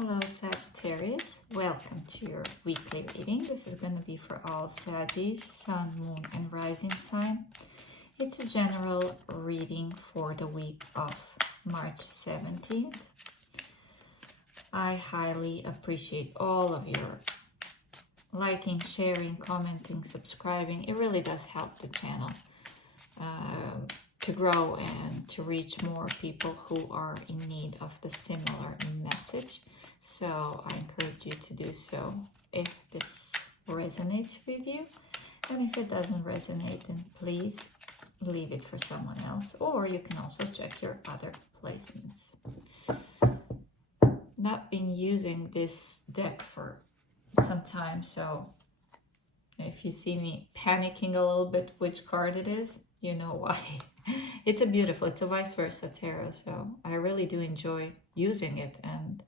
Hello Sagittarius, welcome to your weekly reading. This is going to be for all Sagittarius, Sun, Moon and Rising sign. It's a general reading for the week of March 17th. I highly appreciate all of your liking, sharing, commenting, subscribing. It really does help the channel to grow and to reach more people who are in need of the similar message. So I encourage you to do so if this resonates with you. And if it doesn't resonate, then please leave it for someone else. Or you can also check your other placements. Not been using this deck for some time, so if you see me panicking a little bit which card it is, you know why. It's a vice versa tarot, so I really do enjoy using it, and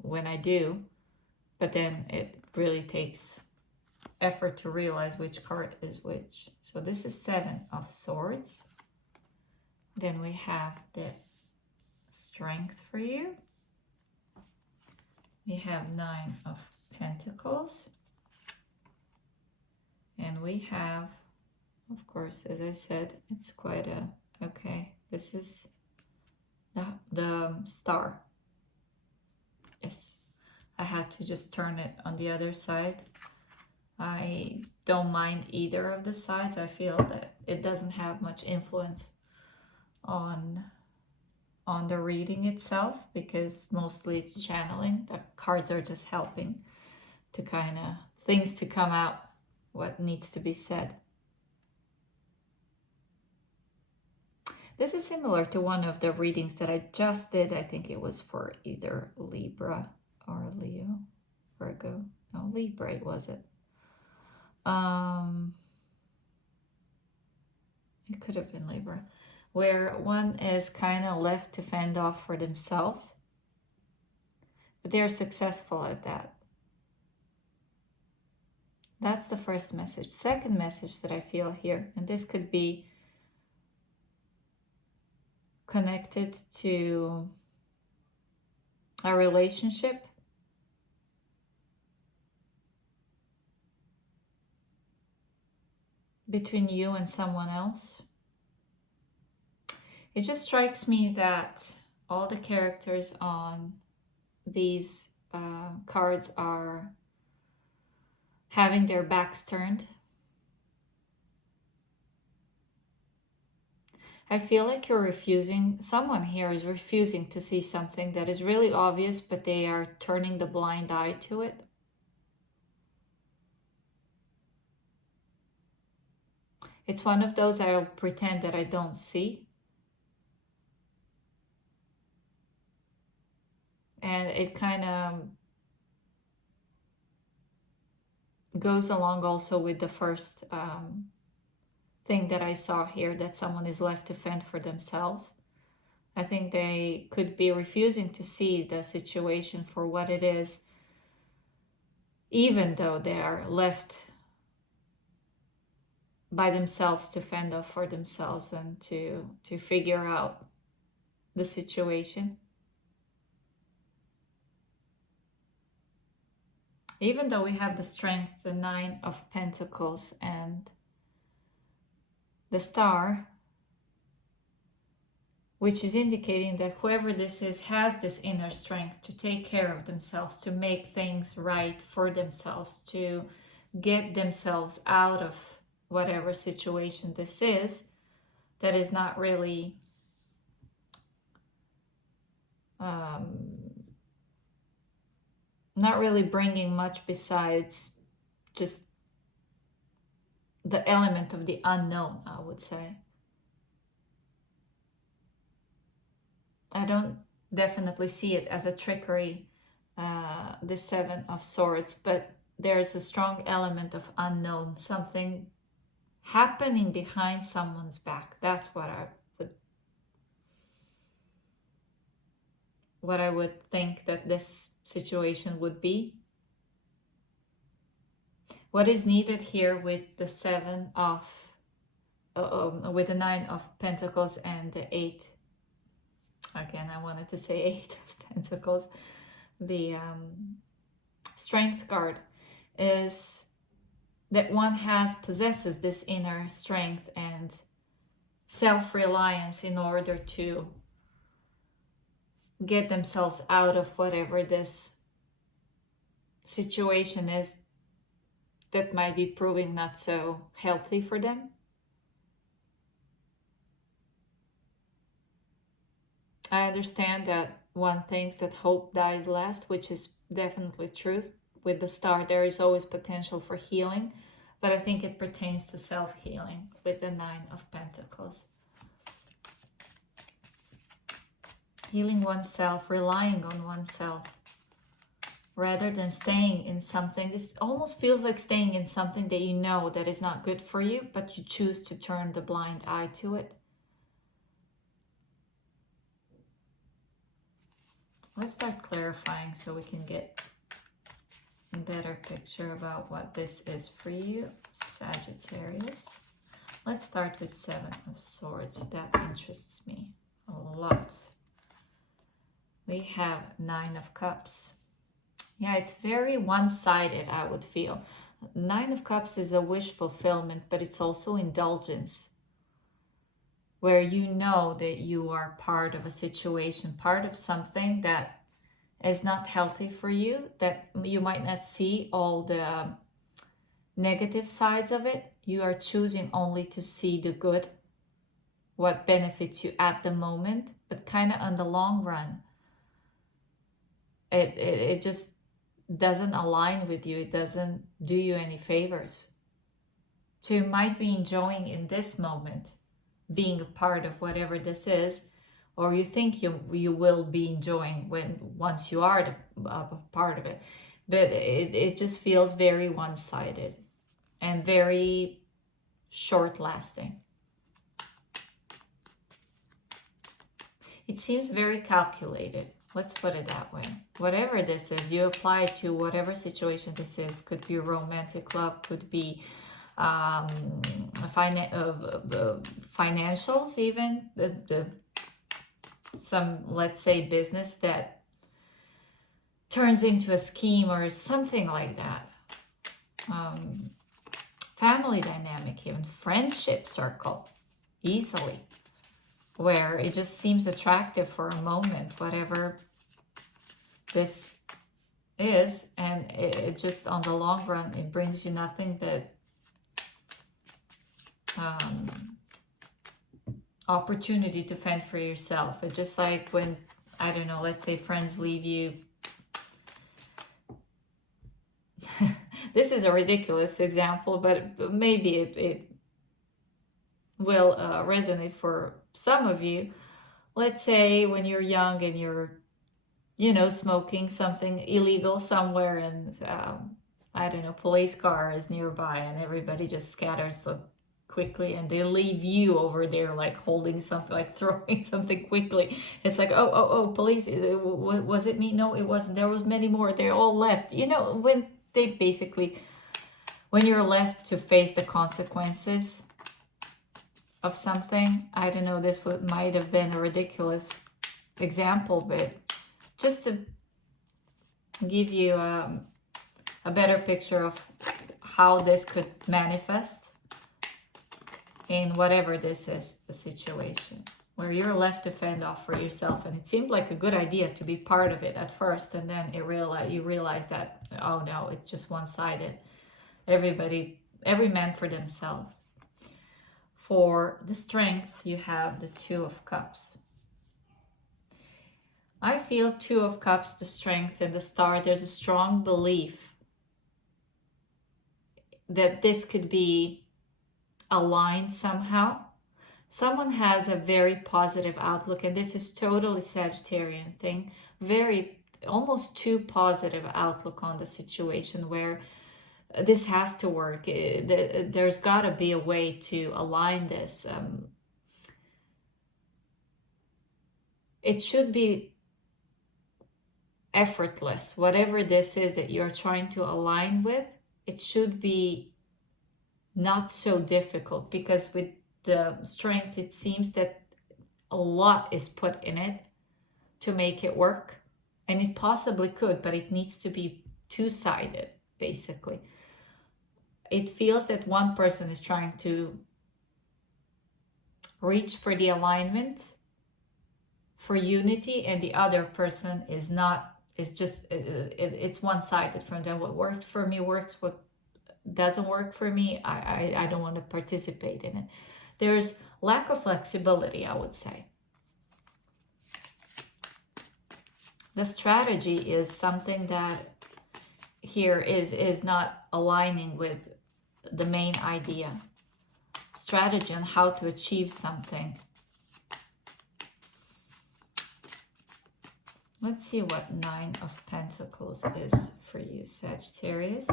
when I do, but then it really takes effort to realize which card is which. So this is Seven of Swords. Then we have the Strength for you. We have Nine of Pentacles. And we have, of course, as I said, it's quite a, okay, this is the Star. Yes, I had to just turn it on the other side. I don't mind either of the sides. I feel that it doesn't have much influence on the reading itself, because mostly it's channeling. The cards are just helping to kind of things to come out, what needs to be said. This is similar to one of the readings that I just did. I think it was for either Libra or Leo, Virgo. No, Libra was it. It could have been Libra, where one is kind of left to fend off for themselves, but they're successful at that. That's the first message. Second message that I feel here, and this could be connected to a relationship. Between you and someone else. It just strikes me that all the characters on these cards are having their backs turned. I feel like you're refusing, someone here is refusing to see something that is really obvious, but they are turning the blind eye to it. It's one of those I'll pretend that I don't see. And it kind of goes along also with the first thing that I saw here, that someone is left to fend for themselves. I think they could be refusing to see the situation for what it is, even though they are left by themselves to fend off for themselves and to figure out the situation. Even though we have the Strength, the Nine of Pentacles and the Star, which is indicating that whoever this is has this inner strength to take care of themselves, to make things right for themselves, to get themselves out of whatever situation this is, that is not really bringing much besides just the element of the unknown, I would say. I don't definitely see it as a trickery, the Seven of Swords, but there's a strong element of unknown, something happening behind someone's back. That's what I would think that this situation would be. What is needed here with the Seven of, with the Nine of Pentacles and the Eight, again I wanted to say Eight of Pentacles, the strength card is that one possesses this inner strength and self-reliance in order to get themselves out of whatever this situation is that might be proving not so healthy for them. I understand that one thinks that hope dies last, which is definitely true. With the star, there is always potential for healing, but I think it pertains to self-healing with the Nine of Pentacles. Healing oneself, relying on oneself, rather than staying in something. This almost feels like staying in something that you know that is not good for you, but you choose to turn the blind eye to it. Let's start clarifying so we can get a better picture about what this is for you, Sagittarius. Let's start with Seven of Swords. That interests me a lot. We have Nine of Cups. Yeah, it's very one-sided, I would feel. Nine of Cups is a wish fulfillment, but it's also indulgence, where you know that you are part of a situation, part of something that is not healthy for you, that you might not see all the negative sides of it. You are choosing only to see the good, what benefits you at the moment, but kind of on the long run, it just doesn't align with you. It doesn't do you any favors. So you might be enjoying in this moment being a part of whatever this is, or you think you will be enjoying once you are a part of it. But it just feels very one-sided and very short-lasting. It seems very calculated. Let's put it that way. Whatever this is, you apply it to whatever situation this is. Could be romantic love, could be financials even, some, let's say, business that turns into a scheme or something like that. Family dynamic, even friendship circle, easily, where it just seems attractive for a moment, whatever this is, and it just on the long run, it brings you nothing but opportunity to fend for yourself. It's just like when, I don't know, let's say friends leave you. This is a ridiculous example, but maybe it will resonate for some of you. Let's say when you're young and you're, smoking something illegal somewhere, and I don't know, police car is nearby, and everybody just scatters so quickly, and they leave you over there like holding something, like throwing something quickly. It's like, oh, police, was it me? No, it wasn't. There was many more. They all left. When they basically, when you're left to face the consequences of something. I don't know, this might have been a ridiculous example, but just to give you a better picture of how this could manifest in whatever this is, the situation, where you're left to fend off for yourself. And it seemed like a good idea to be part of it at first, and then you realize that, oh no, it's just one-sided. Every man for themselves. For the strength, you have the Two of Cups. I feel Two of Cups, the strength and the Star. There's a strong belief that this could be aligned somehow. Someone has a very positive outlook, and this is totally Sagittarian thing. Almost too positive outlook on the situation, where this has to work. There's got to be a way to align this. It should be effortless. Whatever this is that you're trying to align with, it should be not so difficult, because with the strength, it seems that a lot is put in it to make it work. And it possibly could, but it needs to be two-sided, basically. It feels that one person is trying to reach for the alignment, for unity, and the other person is not, it's one-sided from them. What works for me works, what doesn't work for me, I don't want to participate in it. There's lack of flexibility, I would say. The strategy is something that here is not aligning with the main idea. Strategy on how to achieve something. Let's see what 9 of Pentacles is for you, Sagittarius.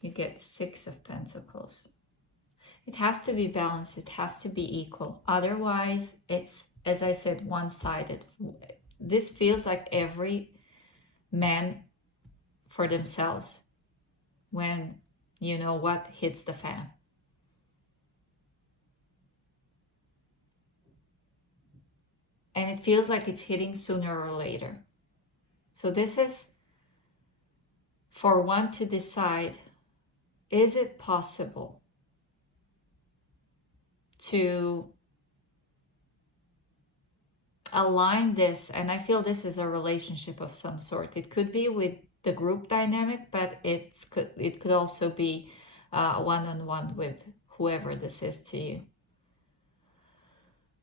You get 6 of Pentacles. It has to be balanced. It has to be equal. Otherwise, it's, as I said, one-sided. This feels like every man for themselves when, you know what, hits the fan. And it feels like it's hitting sooner or later. So this is for one to decide, is it possible to align this? And I feel this is a relationship of some sort. It could be with the group dynamic, but it could also be one-on-one with whoever this is to you.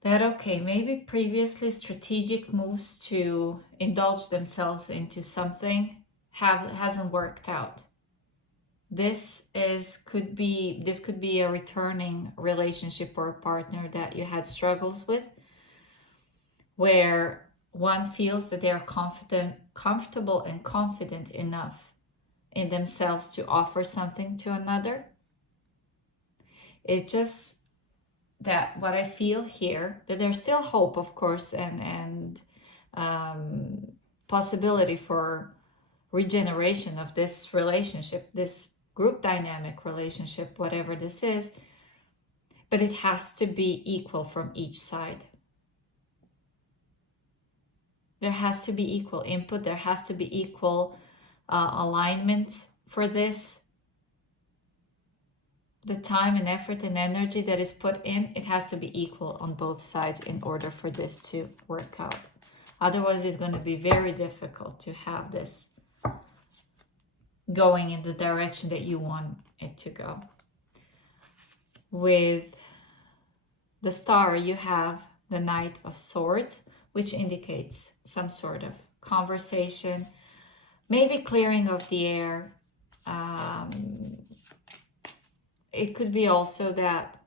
That, okay, maybe previously strategic moves to indulge themselves into something hasn't worked out. This could be a returning relationship or a partner that you had struggles with, where one feels that they are comfortable and confident enough in themselves to offer something to another. It just, that what I feel here, that there's still hope, of course, and possibility for regeneration of this relationship, this group dynamic relationship, whatever this is, but it has to be equal from each side. There has to be equal input. There has to be equal alignment for this. The time and effort and energy that is put in, it has to be equal on both sides in order for this to work out. Otherwise, it's going to be very difficult to have this going in the direction that you want it to go. With the Star, you have the Knight of Swords, which indicates some sort of conversation, maybe clearing of the air. It could be also that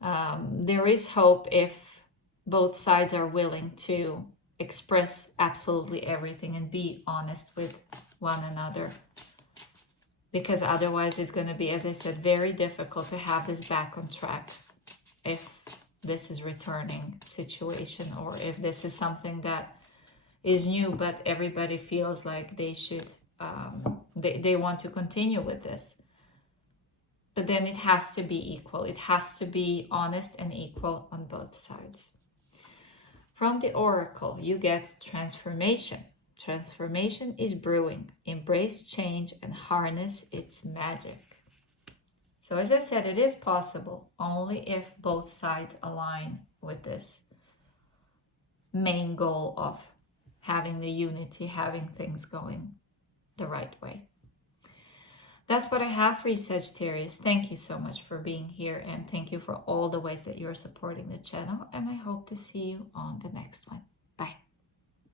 there is hope if both sides are willing to express absolutely everything and be honest with one another. Because otherwise it's going to be, as I said, very difficult to have this back on track if this is returning situation, or if this is something that is new but everybody feels like they should, they want to continue with this. But then it has to be equal. It has to be honest and equal on both sides. From the Oracle, you get transformation. Transformation is brewing. Embrace change and harness its magic. So as I said, it is possible only if both sides align with this main goal of having the unity, having things going the right way. That's what I have for you, Sagittarius. Thank you so much for being here, and thank you for all the ways that you're supporting the channel, and I hope to see you on the next one. Bye.